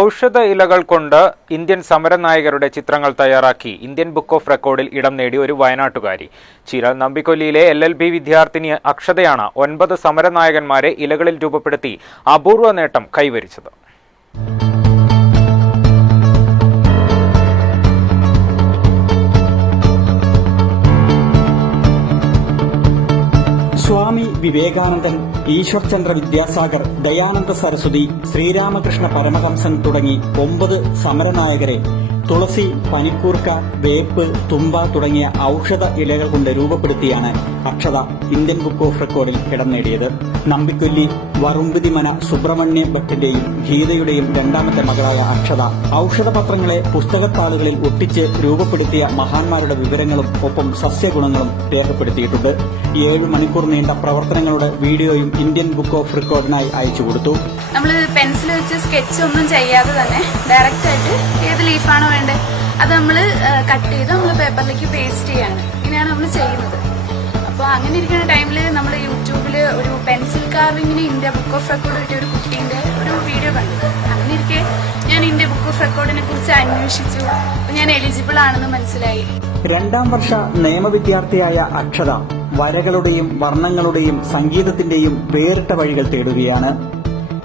ഔഷധ ഇലകൾ കൊണ്ട് ഇന്ത്യൻ സമരനായകരുടെ ചിത്രങ്ങൾ തയ്യാറാക്കി ഇന്ത്യൻ ബുക്ക് ഓഫ് റെക്കോർഡിൽ ഇടം നേടി ഒരു വയനാട്ടുകാരി. ചീരാൽ നമ്പിക്കൊല്ലിയിലെ LLB വിദ്യാർത്ഥിനി അക്ഷതയാണ് 9 സമരനായകന്മാരെ ഇലകളിൽ രൂപപ്പെടുത്തി അപൂർവ നേട്ടം കൈവരിച്ചത്. സ്വാമി വിവേകാനന്ദൻ, ഈശ്വർചന്ദ്ര വിദ്യാസാഗർ, ദയാനന്ദ സരസ്വതി, ശ്രീരാമകൃഷ്ണ പരമഹംസൻ തുടങ്ങി 9 സമരനായകരെ തുളസി, പനിക്കൂർക്ക, വേപ്പ്, തുമ്പ തുടങ്ങിയ ഔഷധ ഇലകൾ കൊണ്ട് രൂപപ്പെടുത്തിയാണ് അക്ഷത ഇന്ത്യൻ ബുക്ക് ഓഫ് റെക്കോർഡിൽ ഇടം നേടിയത്. നമ്പിക്കൊല്ലി വറുമ്പതിമന സുബ്രഹ്മണ്യ ഭട്ടിന്റെയും ഗീതയുടെയും രണ്ടാമത്തെ മകളായ അക്ഷത ഔഷധപത്രങ്ങളെ പുസ്തകത്താളുകളിൽ ഒട്ടിച്ച് രൂപപ്പെടുത്തിയ മഹാന്മാരുടെ വിവരങ്ങളും ഒപ്പം സസ്യഗുണങ്ങളും രേഖപ്പെടുത്തിയിട്ടുണ്ട്. 7 മണിക്കൂർ നീണ്ട പ്രവർത്തനങ്ങളുടെ വീഡിയോയും ഇന്ത്യൻ ബുക്ക് ഓഫ് റെക്കോർഡിനായി അയച്ചുകൊടുത്തു. നമ്മൾ പെൻസിൽ വെച്ച് സ്കെച്ച് ഒന്നും ചെയ്യാതെ തന്നെ ഡയറക്റ്റ് ആയിട്ട് ഏത് ലീഫാണോ വേണ്ടത് അത് നമ്മൾ കട്ട് ചെയ്ത് നമ്മൾ പേപ്പറിലേക്ക് പേസ്റ്റ് ചെയ്യാണ്. ഇങ്ങനെയാണ് നമ്മൾ ചെയ്യുന്നത്. അപ്പോൾ അങ്ങനെ ഇരിക്കുന്ന ടൈമിൽ നമ്മൾ യൂട്യൂബിൽ ഒരു പെൻസിൽ കാർവിങ്ങിന് ഇന്ത്യ ബുക്ക് ഓഫ് റെക്കോർഡ് കിട്ടിയ ഒരു കുട്ടീൻ്റെ ഒരു വീഡിയോ കണ്ടു. അങ്ങനെ ഇരിക്കെ ഞാൻ ഇന്ത്യ ബുക്ക് ഓഫ് റെക്കോർഡിനെ കുറിച്ച് അന്വേഷിച്ചു. ഞാൻ എലിജിബിൾ ആണെന്ന് മനസ്സിലായി. 2ാം വർഷ നിയമവിദ്യാർത്ഥിയായ അക്ഷത വരകളുടെയും വർണ്ണങ്ങളുടെയും സംഗീതത്തിന്റെയും വേറിട്ട വഴികൾ തേടുകയാണ്.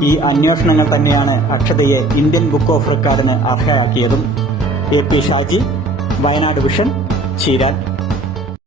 ഈ അന്വേഷണങ്ങൾ തന്നെയാണ് അക്ഷതയെ ഇന്ത്യൻ ബുക്ക് ഓഫ് റെക്കോർഡിന് അർഹയാക്കിയതും. AP Shaji, Wayanad vision, Cheeral.